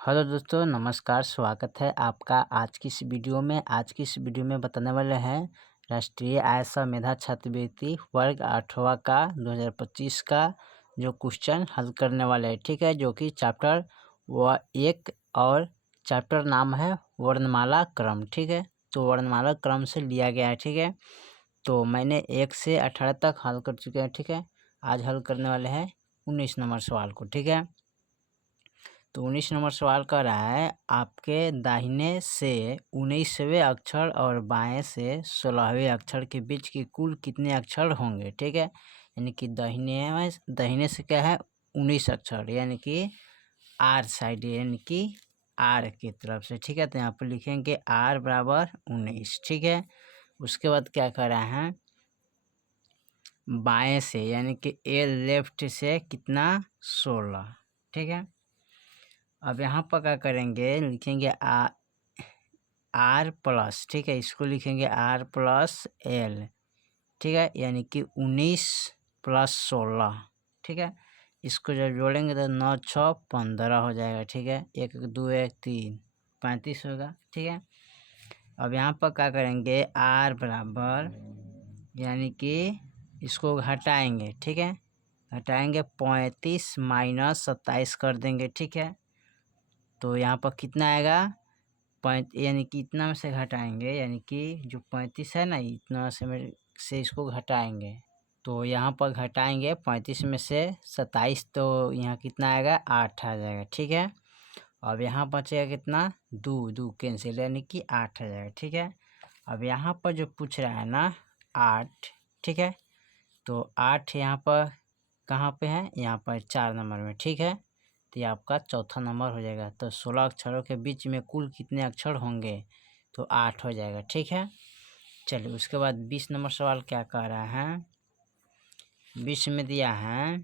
Hello दोस्तों, नमस्कार। स्वागत है आपका आज की इस वीडियो में। आज की इस वीडियो में बताने वाले हैं राष्ट्रीय आय सह मेधा छात्रवृत्ति वर्ग 8वां का 2025 का जो क्वेश्चन हल करने वाले हैं। ठीक है, जो कि चैप्टर 1 और चैप्टर नाम है वर्णमाला क्रम। ठीक है, तो वर्णमाला क्रम से लिया गया है। ठीक है, तो मैंने 1 से 18 तक हल कर चुके हैं। ठीक है, आज हल करने वाले हैं 19 नंबर सवाल को। ठीक है, तो 19 नंबर सवाल कर रहा है आपके दाहिने से 19वें अक्षर और बाएं से 16वें अक्षर के बीच की कुल कितने अक्षर होंगे। ठीक है, यानी कि दाहिने से क्या है 19 अक्षर, यानी कि आर साइड, यानी कि आर की तरफ से। ठीक है, तो यहाँ पर लिखेंगे आर बराबर 19। ठीक है, उसके बाद क्या कर रहा है बाएं से, यानी कि ए लेफ्ट से कितना 16। ठीक है, अब यहाँ पर क्या करेंगे लिखेंगे आर प्लस। ठीक है, इसको लिखेंगे आर प्लस एल। ठीक है, यानी कि 19 प्लस 16। ठीक है, इसको जब जोड़ेंगे तो 9 6 15 हो जाएगा। ठीक है, 1 2 1 3 35 होगा। ठीक है, अब यहाँ पर क्या करेंगे आर बराबर, यानी कि इसको घटाएंगे। ठीक है, घटाएंगे 35 माइनस 27 कर देंगे। ठीक है, तो यहाँ पर कितना आएगा यानी कि इतना में से घटाएंगे, यानी कि जो 35 है ना, इतना से इसको घटाएंगे। तो यहाँ पर घटाएंगे 35 में से 27, तो यहाँ कितना आएगा 8 आ जाएगा। ठीक है, अब यहाँ बचेगा कितना 2 कैंसिल, यानी कि 8 आ जाएगा। ठीक है, अब यहाँ पर जो पूछ रहा है ना 8। ठीक है, तो 8 यहाँ पर कहाँ पे है, यहाँ पर 4 नंबर में। ठीक है, तो ये आपका चौथा नंबर हो जाएगा। तो 16 अक्षरों के बीच में कुल कितने अक्षर होंगे, तो 8 हो जाएगा। ठीक है, चलिए उसके बाद 20 नंबर सवाल क्या कह रहा है। 20 में दिया है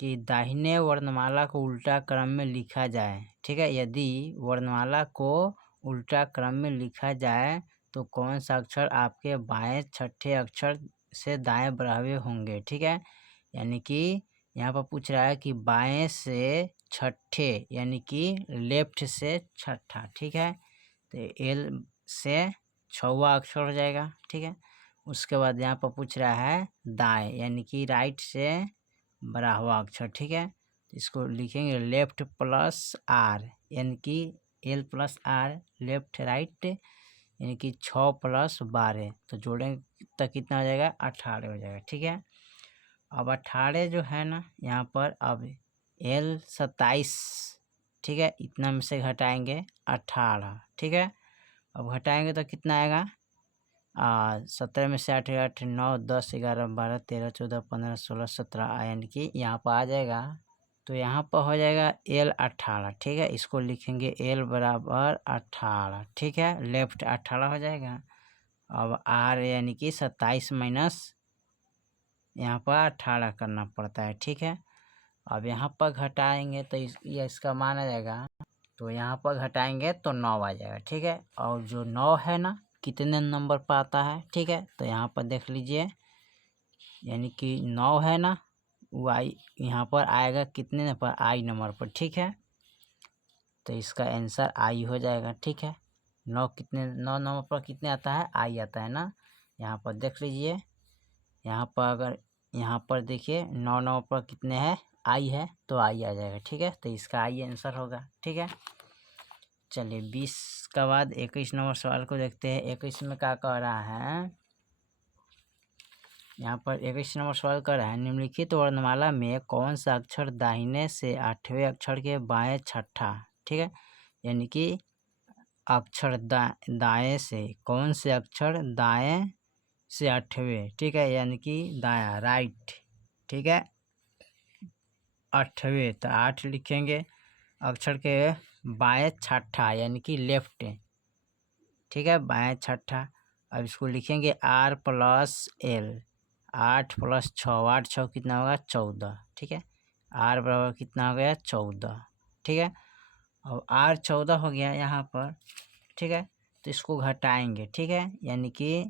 कि दाहिने वर्णमाला को उल्टा क्रम में लिखा जाए। ठीक है, यदि वर्णमाला को उल्टा क्रम में लिखा जाए तो कौन सा अक्षर आपके बाएं छठे अक्षर से दाएं बढ़ावे होंगे। ठीक है, यानी कि यहाँ पर पूछ रहा है कि बाएं से छठे, यानी कि लेफ्ट से छठा। ठीक है, तो एल से 6वां अक्षर हो जाएगा। ठीक है, उसके बाद यहाँ पर पूछ रहा है दाएं, यानी कि राइट से बड़ा हुआ अक्षर। ठीक है, तो इसको लिखेंगे लेफ्ट प्लस आर, यानी कि L plus R left right, यानी कि 6 प्लस 12, तो जोड़ेंगे तो कितना हो जाएगा 18 हो जाएगा। ठीक है, अब 18 जो है ना यहाँ पर, अब एल 27। ठीक है, इतना में से घटाएंगे 18। ठीक है, अब घटाएंगे तो कितना आएगा 17 में से 8 8 9 10 11 12 13 14 15 16 17, यानी कि यहाँ पर आ जाएगा। तो यहाँ पर हो जाएगा एल 18। ठीक है, इसको लिखेंगे एल बराबर 18। ठीक है, लेफ्ट 18 हो जाएगा। अब आर यानी कि 27 माइनस यहाँ पर 18 करना पड़ता है। ठीक है, अब यहाँ पर घटाएंगे तो ये इसका मान आ जाएगा, तो यहाँ पर घटाएंगे तो 9 आ जाएगा। ठीक है, और जो 9 है ना कितने नंबर पर आता है। ठीक है, तो यहाँ पर देख लीजिए, यानी कि 9 है ना वो आई यहाँ पर आएगा कितने नंबर पर, आई नंबर पर। ठीक है, तो इसका आंसर आई हो जाएगा। ठीक है, 9 नंबर पर कितने आता है, आई आता है ना। यहाँ पर देख लीजिए, यहाँ पर अगर यहाँ पर देखिए 9 नंबर पर कितने हैं, आई है, तो आई आ जाएगा। ठीक है, तो इसका आई आंसर होगा। ठीक है, चलिए 20 का बाद 21 नंबर सवाल को देखते हैं। 21 में क्या कह रहा है, यहाँ पर 21 नंबर सवाल कर रहा है निम्नलिखित वर्णमाला में कौन सा अक्षर दाहिने से 8वें अक्षर के बाएं छठा। ठीक है, यानी कि अक्षर दाएं से, कौन से अक्षर दाएं से 8वें। ठीक है, यानी कि दाया राइट। ठीक है, 8वें, तो 8 लिखेंगे अक्षर के बाएं छठा, यानी कि लेफ्ट। ठीक है, बाएं छठा। अब इसको लिखेंगे आर प्लस एल, 8 प्लस 6, 8 6 कितना होगा 14। ठीक है, आर बराबर कितना हो गया 14। ठीक है, अब आर 14 हो गया यहाँ पर। ठीक है, तो इसको घटाएंगे। ठीक है, यानी कि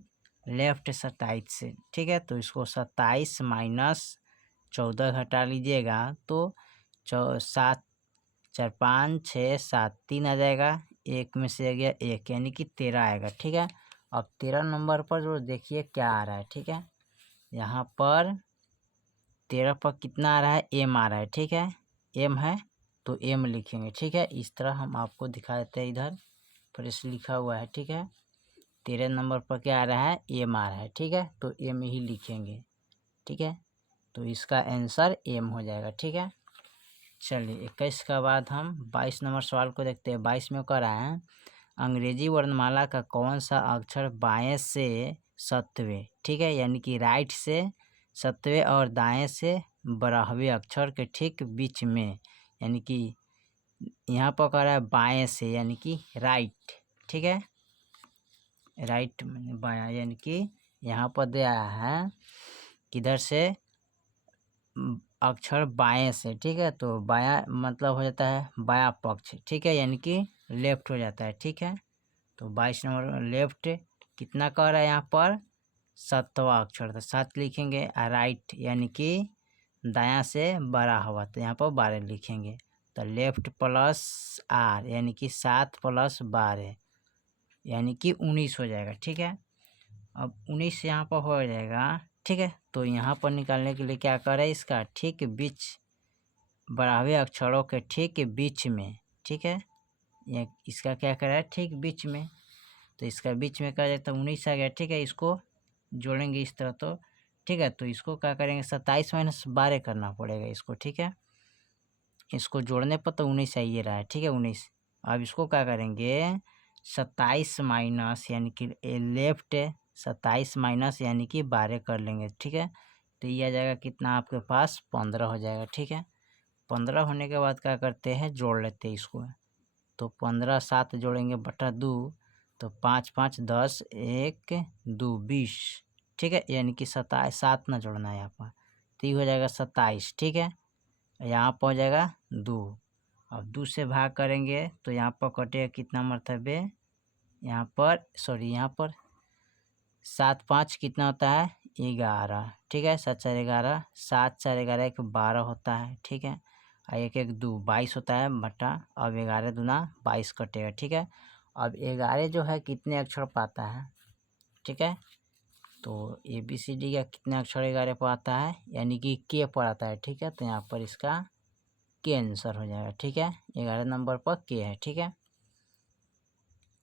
लेफ्ट 27 से। ठीक है, तो इसको 27 माइनस 14 घटा लीजिएगा तो 7 4 5 6 7 3 आ जाएगा, एक में से आ गया एक, यानी कि 13 आएगा। ठीक है, अब 13 नंबर पर जो देखिए क्या आ रहा है। ठीक है, यहाँ पर 13 पर कितना आ रहा है, एम आ रहा है। ठीक है, एम है तो एम लिखेंगे। ठीक है, इस तरह हम आपको दिखा देते हैं, इधर प्रेस लिखा हुआ है। ठीक है, 13 नंबर पर क्या आ रहा है, एम आ रहा है। ठीक है, तो एम ही लिखेंगे। ठीक है, तो इसका आंसर एम हो जाएगा। ठीक है, चलिए 21 का बाद हम 22 नंबर सवाल को देखते हैं। 22 में कह रहा है अंग्रेजी वर्णमाला का कौन सा अक्षर बाएं से सत्वें, ठीक है, यानी कि राइट से सत्वें और दाएं से 12वें अक्षर के ठीक बीच में, यानी कि यहाँ पर कह रहा है बाएं से यानी कि राइट। ठीक है, राइट मैंने बायां, यानी कि यहाँ पर दिया है किधर से, अक्षर बाएं से। ठीक है, तो बायां मतलब हो जाता है बायां पक्ष। ठीक है, यानी कि लेफ्ट हो जाता है। ठीक है, तो 22 नंबर लेफ्ट कितना कह रहा है यहाँ पर, 7वां अक्षर, तो 7 लिखेंगे। राइट यानी कि दायां से बड़ा हुआ, तो यहाँ पर 12 लिखेंगे। तो लेफ्ट प्लस आर यानी कि 7 प्लस 12 यानी कि 19 हो जाएगा। ठीक है, अब 19 यहाँ पर हो जाएगा। ठीक है, तो यहाँ पर निकालने के लिए क्या करें, इसका ठीक बीच, 12वें अक्षरों के ठीक बीच में। ठीक है, ये इसका क्या करें, ठीक बीच में, तो इसका बीच में क्या जाता है, 19 आ गया। ठीक है, इसको जोड़ेंगे इस तरह, तो ठीक है, तो इसको क्या करेंगे, 27 माइनस 12 करना पड़ेगा इसको। ठीक है, इसको जोड़ने पर तो 19 आ ही रहा है। ठीक है, 19। अब इसको क्या करेंगे, 27 माइनस यानी कि लेफ्ट 27 माइनस यानी कि 12 कर लेंगे। ठीक है, तो ये आ जाएगा कितना आपके पास, 15 हो जाएगा। ठीक है, 15 होने के बाद क्या करते हैं, जोड़ लेते हैं इसको। तो 15 7 जोड़ेंगे बटा 2, तो 5 5 10 1 2 20। ठीक है, यानी कि 27, 7 ना जोड़ना है यहाँ पर, तो ये हो जाएगा 27। ठीक है, यहाँ पर हो जाएगा 2। अब 2 से भाग करेंगे तो यहाँ पर कटेगा कितना मरतबे, यहाँ पर सॉरी यहाँ पर 7 5 कितना होता है, 11। ठीक है, 7 4 11, 7 4 11 1 12 होता है। ठीक है, और 1 1 2 22 होता है बटा, अब 11 दूना 22 कटेगा। ठीक है, अब 11 जो है कितने अक्षर पाता है। ठीक है, तो ABCD का कितने अक्षर 11 पर आता है, यानी कि के पर आता है। ठीक है, तो यहाँ पर इसका के आंसर हो जाएगा। ठीक है, 11 नंबर पर के है। ठीक है,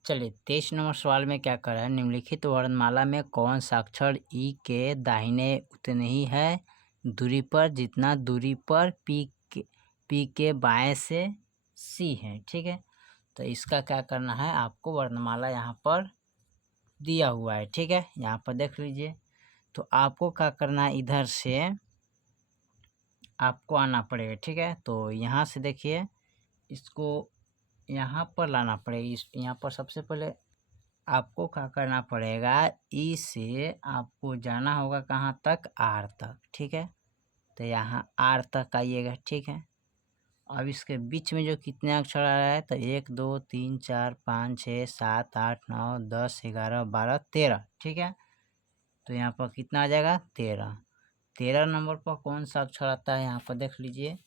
चलिए 23 नंबर सवाल में क्या कर रहा है, निम्नलिखित वर्णमाला में कौन सा अक्षर ई के दाहिने उतने ही है दूरी पर जितना दूरी पर पी के बाएं से सी है। ठीक है, तो इसका क्या करना है, आपको वर्णमाला यहाँ पर दिया हुआ है। ठीक है, यहाँ पर देख लीजिए, तो आपको क्या करना है, इधर से आपको आना पड़ेगा। ठीक है, तो यहाँ से देखिए, इसको यहाँ पर लाना पड़ेगा। इस यहाँ पर सबसे पहले आपको क्या करना पड़ेगा, ई से आपको जाना होगा कहाँ तक, आर तक। ठीक है, तो यहाँ आर तक आइएगा। ठीक है, अब इसके बीच में जो कितने अक्षर आ रहा है, तो 1 2 3 4 5 6 7 8 9 10 11 12 13। ठीक है, तो यहाँ पर कितना आ जाएगा, 13। 13 नंबर पर कौन सा अक्षर आता है, यहाँ पर देख लीजिए,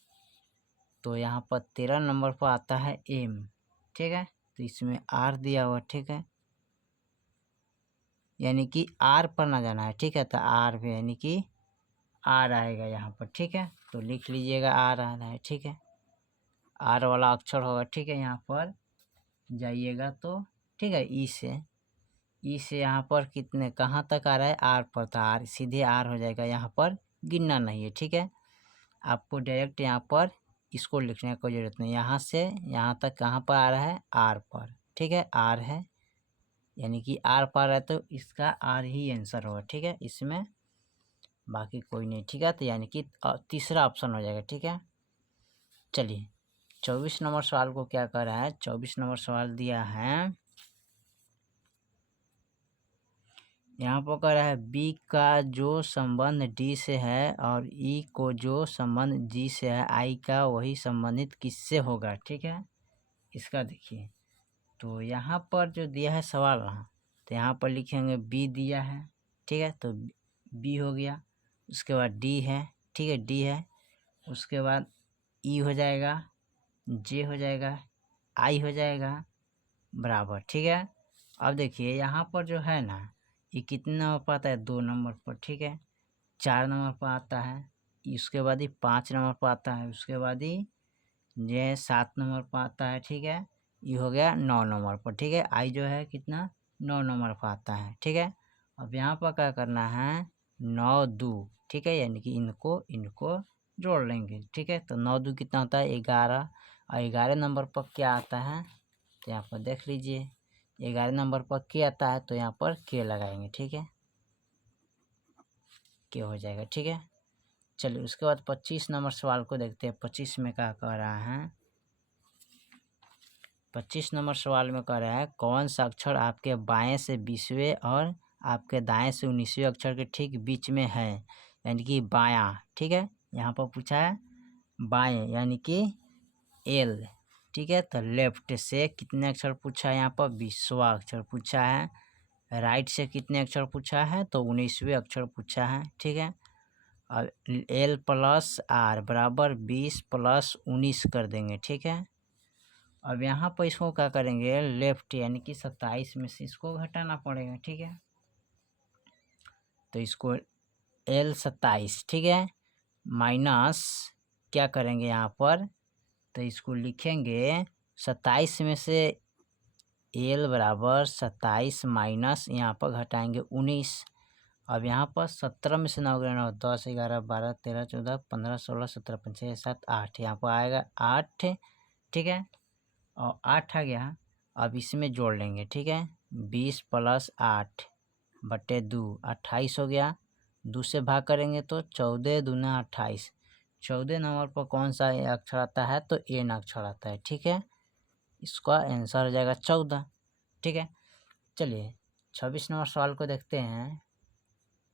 तो यहाँ पर 13 नंबर पर आता है एम। ठीक है, तो इसमें आर दिया हुआ। ठीक है, यानी कि आर पर ना जाना है। ठीक है, तो आर पे यानी कि आर आएगा यहाँ पर। ठीक है, तो लिख लीजिएगा आर आ रहा है। ठीक है, आर वाला अक्षर होगा। ठीक है, यहाँ पर जाइएगा तो ठीक है, ई से यहाँ पर कितने कहाँ तक आ रहा है, आर पर, तो आर सीधे आर हो जाएगा, यहाँ पर गिनना नहीं है। ठीक है, आपको डायरेक्ट यहाँ पर इसको लिखने की कोई ज़रूरत नहीं, यहाँ से यहाँ तक कहाँ पर आ रहा है, आर पर। ठीक है, आर है यानी कि आर पर है, तो इसका आर ही आंसर होगा। ठीक है, इसमें बाकी कोई नहीं। ठीक है, तो यानी कि तीसरा ऑप्शन हो जाएगा। ठीक है, चलिए 24 नंबर सवाल को क्या कर रहा है, 24 नंबर सवाल दिया है, यहाँ पर कह रहा है बी का जो संबंध डी से है और ई को जो संबंध जी से है, आई का वही संबंधित किससे होगा। ठीक है, इसका देखिए, तो यहाँ पर जो दिया है सवाल ना, तो यहाँ पर लिखेंगे बी दिया है। ठीक है, तो बी हो गया, उसके बाद डी है। ठीक है, डी है, उसके बाद ई हो जाएगा, जे हो जाएगा, आई हो जाएगा बराबर, ठीक है। अब देखिए यहाँ पर जो है ना, ये कितने नंबर पर आता है, 2 नंबर पर, ठीक है। 4 नंबर पर आता है, उसके बाद ही 5 नंबर पर आता है, उसके बाद ही ये 7 नंबर पर आता है, ठीक है। ये हो गया 9 नंबर पर, ठीक है। आई जो है कितना, 9 नंबर पर आता है, ठीक है। अब यहाँ पर क्या करना है, 9 2, ठीक है, यानी कि इनको जोड़ लेंगे, ठीक है। तो 9 2 कितना होता है, 11, और 11 नंबर पर क्या आता है, तो यहाँ पर देख लीजिए 11 नंबर पर के आता है, तो यहाँ पर के लगाएंगे, ठीक है, के हो जाएगा, ठीक है। चलिए उसके बाद 25 नंबर सवाल को देखते हैं। 25 में क्या कह रहा है, 25 नंबर सवाल में कह रहा है कौन सा अक्षर आपके बाएं से 20वें और आपके दाएं से 19वें अक्षर के ठीक बीच में है, यानी कि बायां, ठीक है। यहाँ पर पूछा है बाएं यानी कि एल, ठीक है। तो लेफ्ट से कितने अक्षर पूछा है, यहाँ पर 20वां अक्षर पूछा है। राइट से कितने अक्षर पूछा है, तो 19वें अक्षर पूछा है, ठीक है। और एल प्लस आर बराबर 20 प्लस 19 कर देंगे, ठीक है। अब यहाँ पर इसको क्या करेंगे, लेफ्ट यानी कि 27 में से इसको घटाना पड़ेगा, ठीक है। तो इसको एल 27, ठीक है, माइनस क्या करेंगे यहाँ पर, तो इसको लिखेंगे 27 में से एल बराबर 27 माइनस यहाँ पर घटाएंगे 19। अब यहाँ पर 17 में से 9 × 9 10 11 12 13 14 15 16 17 5 6 7 8, यहाँ पर आएगा 8, ठीक है। और 8 आ गया, अब इसमें जोड़ लेंगे, ठीक है। 20 प्लस 8 बटे 2 28 हो गया। 2 से भाग करेंगे तो 14 दूना 28। 14 नंबर पर कौन सा अक्षर आता है, तो एन अक्षर आता है, ठीक है। इसका आंसर हो जाएगा 14, ठीक है। चलिए 26 नंबर सवाल को देखते हैं।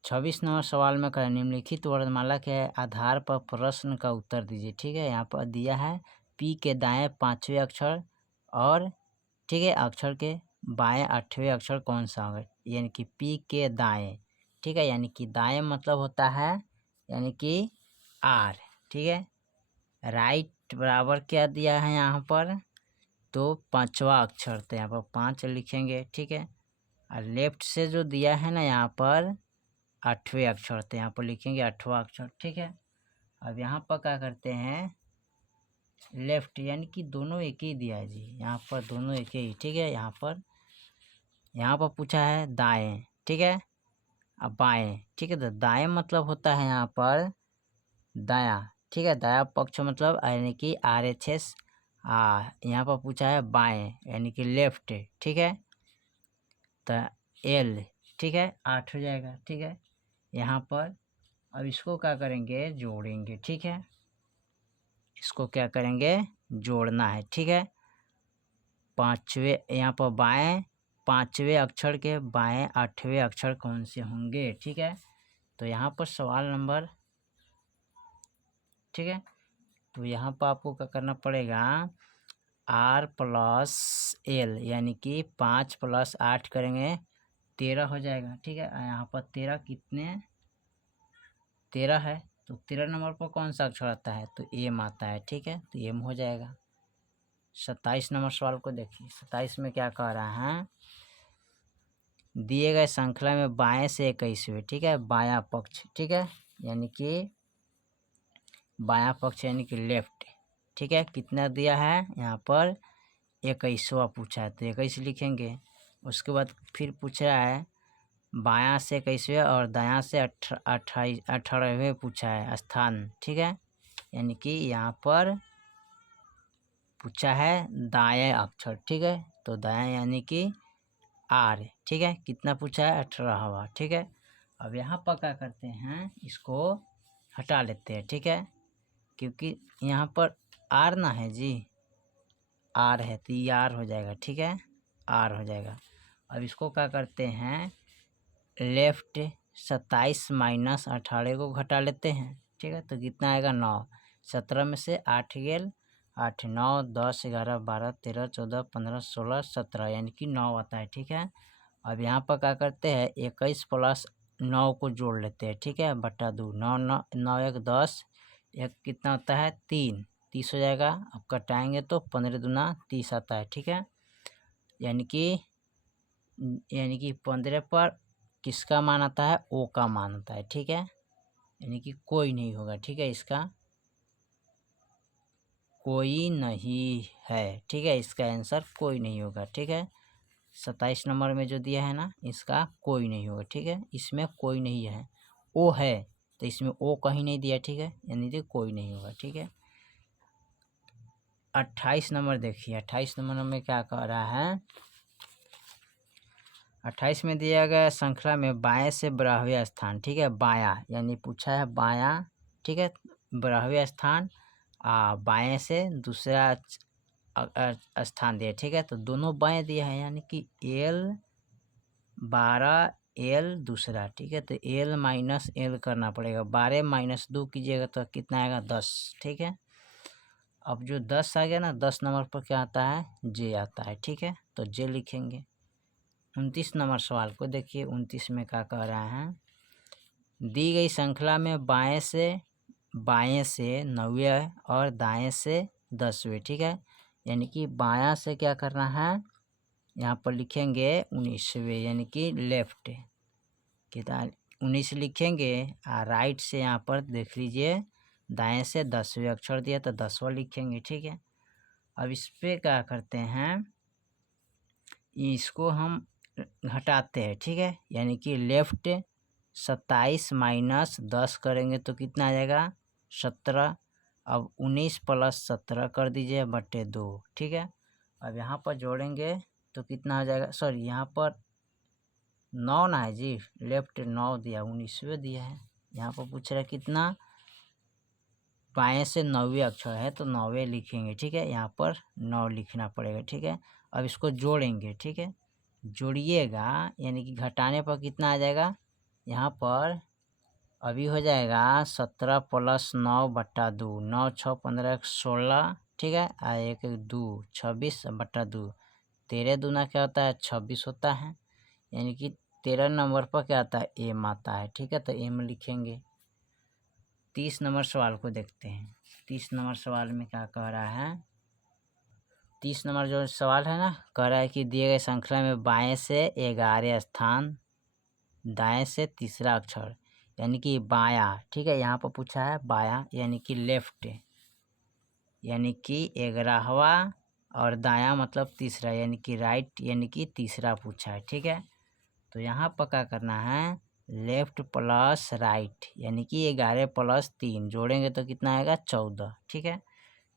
26 नंबर सवाल में करें निम्नलिखित वर्णमाला के आधार पर प्रश्न का उत्तर दीजिए, ठीक है। यहाँ पर दिया है पी के दाएं 5वें अक्षर और, ठीक है, अक्षर के बाएं 8वें अक्षर कौन सा होगा, यानी कि पी के दाएं, ठीक है, यानी कि दाएं मतलब होता है यानी कि आर, ठीक है। राइट बराबर क्या दिया है यहाँ पर, तो 5वां अक्षर, तो यहाँ पर 5 लिखेंगे, ठीक है। और लेफ्ट से जो दिया है ना यहाँ पर 8वें अक्षर, तो यहाँ पर लिखेंगे 8वां अक्षर, ठीक है। अब यहाँ पर क्या करते हैं, लेफ्ट यानी कि दोनों एक ही दिया है जी, यहाँ पर दोनों एक ही, ठीक है। यहाँ पर पूछा है दाएं, ठीक है, अब बाएं, ठीक है। तो दाएं मतलब होता है यहाँ पर दायां, ठीक है, दायां पक्ष मतलब यानी कि RHS। यहाँ पर पूछा है बाएं यानी कि लेफ्ट, ठीक है। तो एल, ठीक है, 8 हो जाएगा, ठीक है। यहाँ पर अब इसको क्या करेंगे, जोड़ेंगे, ठीक है। इसको क्या करेंगे, जोड़ना है, ठीक है। 5वें यहाँ पर बाएं 5वें अक्षर के बाएं 8वें अक्षर कौन से होंगे, ठीक है। तो यहाँ पर सवाल नंबर, ठीक है, तो यहाँ पर आपको क्या करना पड़ेगा, R प्लस एल यानी कि 5 + 8 करेंगे 13 हो जाएगा, ठीक है। यहाँ पर 13 कितने, 13 है, तो 13 नंबर पर कौन सा अक्षर आता है, तो एम आता है, ठीक है। तो एम हो जाएगा। 27 नंबर सवाल को देखिए। 27 में क्या कह रहा है, दिए गए श्रृंखला में बाएं से 21वें, ठीक है, बायां पक्ष, ठीक है, यानी कि बायां पक्ष यानी कि लेफ्ट, ठीक है, कितना दिया है यहाँ पर 21वां पूछा है, तो 21 लिखेंगे। उसके बाद फिर पूछ रहा है बायां से 21वें और दायां से 18वें पूछा है स्थान, ठीक है, यानी कि यहाँ पर पूछा है दाएं अक्षर, ठीक है। तो दायां यानी कि आर, ठीक है, कितना पूछा है 18वां, ठीक है। अब यहाँ पर क्या करते हैं, इसको हटा लेते हैं, ठीक है, क्योंकि यहाँ पर आर ना है जी, आर है तो ये आर हो जाएगा, ठीक है, आर हो जाएगा। अब इसको क्या करते हैं, लेफ्ट 27 माइनस 18 को घटा लेते हैं, ठीक है। तो कितना आएगा 9, 17 में से 8 गेल 8 9 10 11 12 13 14 15 16 17 यानी कि 9 आता है, ठीक है। अब यहाँ पर क्या करते हैं 21 + 9 को जोड़ लेते हैं, ठीक है, बटा 2 9 9 9 1 10, एक कितना होता है 3, 30 हो जाएगा। अब कटाएंगे तो 15 दूना 30 आता है, ठीक है। यानी कि 15 पर किसका मान आता है, ओ का मान आता है, ठीक है। यानी कि कोई नहीं होगा, ठीक है, इसका कोई नहीं है, ठीक है, इसका आंसर कोई नहीं होगा, ठीक है। 27 नंबर में जो दिया है ना, इसका कोई नहीं होगा, ठीक है, इसमें कोई नहीं है, ओ है तो इसमें ओ कहीं नहीं दिया, ठीक है, यानी कि कोई नहीं होगा, ठीक है। 28 नंबर देखिए, 28 नंबर में क्या कह रहा है, 28 में दिया गया श्रृंखला में बाएं से 12वें स्थान, ठीक है, बायां यानी पूछा है बायां, ठीक है, 12वें स्थान बाएं से दूसरा स्थान दिया, ठीक है, तो दोनों बाएं दिया है, यानी कि L 12 L दूसरा, ठीक है, तो L माइनस L करना पड़ेगा, 12 माइनस 2 कीजिएगा तो कितना आएगा 10, ठीक है। अब जो 10 आ गया ना, 10 नंबर पर क्या आता है, J आता है, ठीक है, तो J लिखेंगे। 29 नंबर सवाल को देखिए, 29 में क्या कह रहा है, दी गई श्रृंखला में बाएं से 9वें और दाएं से 10वें, ठीक है, यानी कि बायां से क्या करना है, यहाँ पर लिखेंगे 19वें, यानी कि लेफ्ट, कितना 19 लिखेंगे, और राइट से यहाँ पर देख लीजिए दाएं से 10वें अक्षर दिया तो 10वां लिखेंगे, ठीक है। अब इस पर क्या करते हैं, इसको हम घटाते हैं, ठीक है, यानी कि लेफ्ट 27 माइनस 10 करेंगे तो कितना आ जाएगा 17। अब 19 प्लस 17 कर दीजिए बटे 2, ठीक है। अब यहाँ पर जोड़ेंगे तो कितना हो जाएगा, सॉरी यहाँ पर 9 ना है जी, लेफ्ट 9 दिया, 19वें दिया है, यहाँ पर पूछ रहा है कितना, बाएं से 9वें अक्षर है तो 9वें लिखेंगे, ठीक है, यहाँ पर 9 लिखना पड़ेगा, ठीक है। अब इसको जोड़ेंगे, ठीक है, जोड़िएगा यानी कि घटाने पर कितना आ जाएगा, यहाँ पर अभी हो जाएगा 17 प्लस 9 बट्टा 2, 9 6 15 16, ठीक है, आ 1 2 26 बट्टा 2, 13 दूना क्या होता है 26 होता है, यानी कि 13 नंबर पर क्या आता है, एम आता है, ठीक है, तो एम लिखेंगे। 30 नंबर सवाल को देखते हैं, 30 नंबर सवाल में क्या कह रहा है, 30 नंबर जो सवाल है ना, कह रहा है कि दिए गए श्रृंखला में बाएं से 11 स्थान, दाएं से तीसरा अक्षर, यानी कि बायां, ठीक है, यहाँ पर पूछा है बायां यानी कि लेफ्ट, यानी कि 11वां, और दायां मतलब तीसरा, यानी कि राइट, यानी कि तीसरा पूछा है, ठीक है। तो यहाँ पर क्या करना है, लेफ्ट प्लस राइट, यानी कि 11 प्लस 3 जोड़ेंगे तो कितना आएगा 14, ठीक है,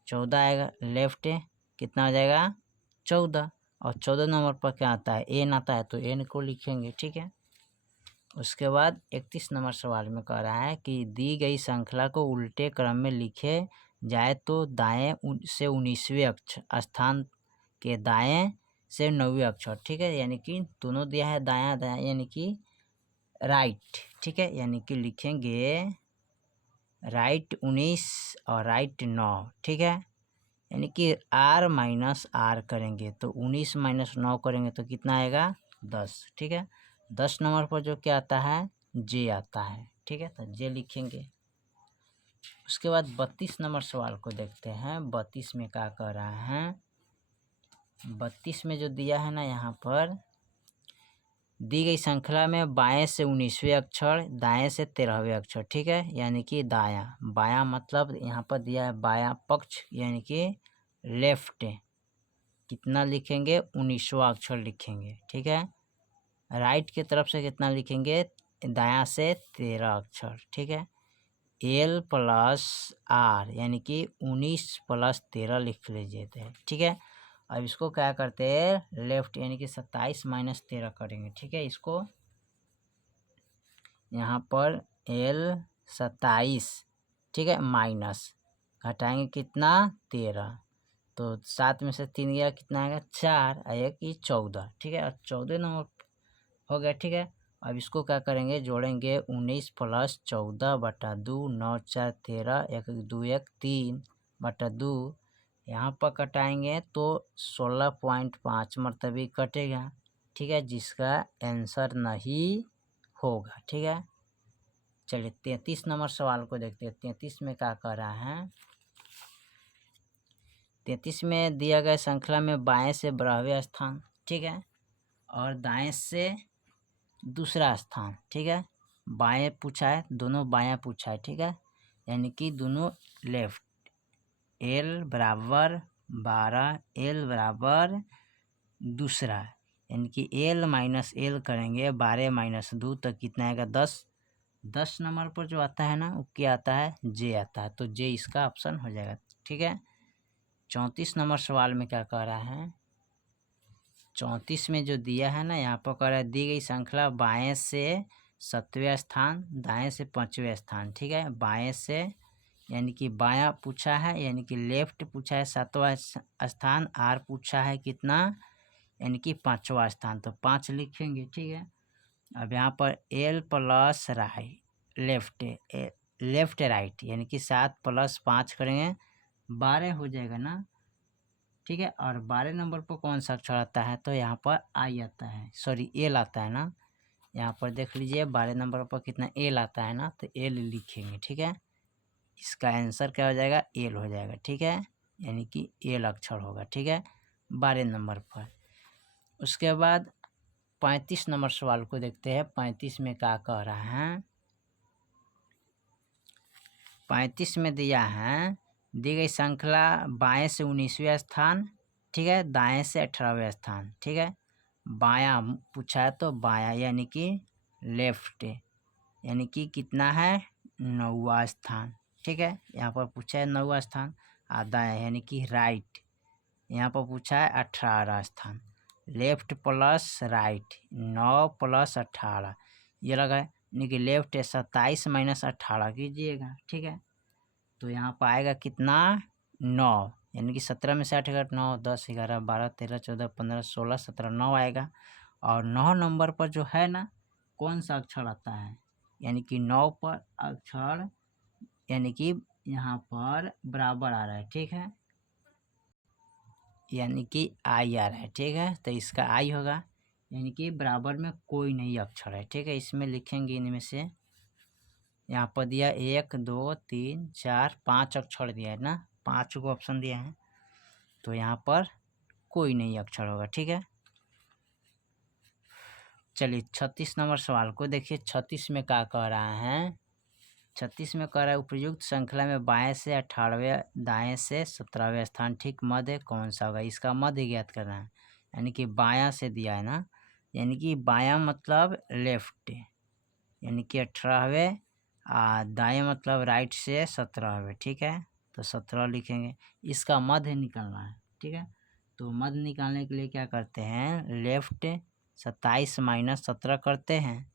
14 आएगा, लेफ्ट कितना हो जाएगा 14, और 14 नंबर पर क्या आता है, एन आता है, तो एन को लिखेंगे, ठीक है। उसके बाद 31 नंबर सवाल में कह रहा है कि दी गई श्रृंखला को उल्टे क्रम में लिखे जाए तो दाएं से 19वें अक्षर स्थान के दाएं से 9वें अक्षर, ठीक है, यानी कि दोनों दिया है दायां दायां, यानी कि राइट, ठीक है, यानी कि लिखेंगे राइट 19 और राइट 9, ठीक है, यानी कि आर माइनस आर करेंगे तो 19 माइनस 9 करेंगे तो कितना आएगा 10, ठीक है। 10 नंबर पर जो क्या आता है, जे आता है, ठीक है, तो जे लिखेंगे। उसके बाद 32 नंबर सवाल को देखते हैं, 32 में क्या कह रहा है, 32 में जो दिया है ना, यहाँ पर दी गई श्रृंखला में बाएं से 19वें अक्षर, दाएं से 13वें अक्षर, ठीक है, यानी कि दायां, बायां मतलब यहाँ पर दिया है बायां पक्ष, यानी कि लेफ्ट, कितना लिखेंगे 19वां अक्षर लिखेंगे, ठीक है। राइट की तरफ से कितना लिखेंगे, दायां से 13 अक्षर, ठीक है, एल प्लस आर, यानी कि 19 प्लस 13 लिख लीजिए थे, ठीक है। अब इसको क्या करते हैं, लेफ्ट यानी कि 27 माइनस 13 करेंगे, ठीक है, इसको यहाँ पर एल 27, ठीक है, माइनस घटाएंगे कितना 13, तो 7 में से 3 गया कितना आएगा 4, आएगा कि 14, ठीक है, और 14 नंबर हो गया, ठीक है। अब इसको क्या करेंगे, जोड़ेंगे 19 प्लस 14 बटा 2, 9 4 13, 1 2 1 3 बटा 2, यहाँ पर कटाएंगे तो 16.5 मरतबे कटेगा, ठीक है, जिसका आंसर नहीं होगा, ठीक है। चलिए 33 नंबर सवाल को देखते हैं, 33 में क्या कह रहा है, 33 में दिया गया श्रृंखला में बाएं से 12वें स्थान, ठीक है, और दाएं से दूसरा स्थान, ठीक है। बाएं पूछा है, दोनों बायां पूछा है, ठीक है, यानी कि दोनों लेफ्ट। एल बराबर 12, एल बराबर दूसरा, यानी कि एल माइनस एल करेंगे 12 माइनस 2 तो कितना आएगा 10। 10 नंबर पर जो आता है ना वो क्या आता है, जे आता है, तो जे इसका ऑप्शन हो जाएगा, ठीक है। 34 नंबर सवाल में क्या कह रहा है, 34 में जो दिया है ना यहाँ पर कह रहा है दी गई श्रृंखला बाएं से 7वें स्थान, दाएं से 5वें स्थान, ठीक है। बाएं से यानी कि बायां पूछा है, यानी कि लेफ्ट पूछा है 7वां स्थान, आर पूछा है कितना, यानी कि 5वां स्थान, तो 5 लिखेंगे, ठीक है। अब यहाँ पर L plus right left right यानी कि 7 + 5 करेंगे 12 हो जाएगा ना, ठीक है। और 12 नंबर पर कौन सा अक्षर आता है, तो यहाँ पर आई आता है, सॉरी एल आता है ना, यहाँ पर देख लीजिए 12 नंबर पर कितना एल आता है ना, तो एल लिखेंगे, ठीक है। इसका आंसर क्या हो जाएगा, एल हो जाएगा, ठीक है, यानी कि एल अक्षर होगा, ठीक है, 12 नंबर पर। उसके बाद 35 नंबर सवाल को देखते हैं। 35 में क्या कह रहा है, 35 में दिया है दी गई श्रृंखला बाएं से 19वें स्थान, ठीक है, दाएं से 18वें स्थान, ठीक है। बायां पूछा है तो बायां यानी कि लेफ्ट, यानी कि कितना है 9वां स्थान, ठीक है। यहाँ पर पूछा है 9वां स्थान, और दायां यानी कि राइट, यहाँ पर पूछा है 18वां स्थान। लेफ्ट प्लस राइट 9 + 18 ये लगा है, यानी कि लेफ्ट 27 - 18 कीजिएगा, ठीक है। तो यहाँ पर आएगा कितना 9, यानी कि 17 में से 8 घट 9, 10 11 12 13 14 15 16 17 9 आएगा। और 9 नंबर पर जो है ना कौन सा अक्षर आता है, यानी कि 9 पर अक्षर यानी कि यहाँ पर बराबर आ रहा है, ठीक है, यानी कि आई आ रहा है, ठीक है, तो इसका आई होगा, यानी कि बराबर में कोई नहीं अक्षर है, ठीक है। इसमें लिखेंगे इनमें से, यहाँ पर दिया 1 2 3 4 5 अक्षर दिया है ना, 5 को ऑप्शन दिया है, तो यहाँ पर कोई नहीं अक्षर होगा, ठीक है। चलिए 36 नंबर सवाल को देखिए। 36 में क्या कह रहा है, 36 में कह रहा है उपयुक्त श्रृंखला में बाएं से 18वें, दाएं से 17वें स्थान, ठीक, मध्य कौन सा होगा, इसका मध्य ज्ञात करना है, यानी कि बायां से दिया है ना, यानी कि बायां मतलब लेफ्ट, यानी कि 18वें, दाएं मतलब राइट से 17वें, ठीक है, तो 17 लिखेंगे। इसका मध्य निकालना है, ठीक है, तो मध्य निकालने के लिए क्या करते हैं, लेफ्ट 27 - 17 करते हैं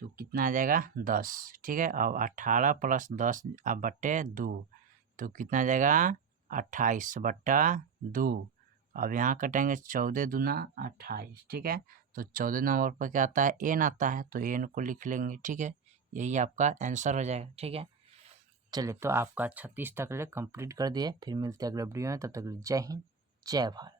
तो कितना आ जाएगा 10, ठीक है। अब 18 + 10 बटे 2 तो कितना आ जाएगा 28/2। अब यहाँ कटेंगे 14 दूना 28, ठीक है, तो 14 नंबर पर क्या आता है, एन आता है, तो एन को लिख लेंगे, ठीक है, यही आपका आंसर हो जाएगा, ठीक है। चलिए तो आपका 36 तक ले कंप्लीट कर दिए, फिर मिलते हैं अगले वीडियो में, तब तक जय हिंद जय भारत।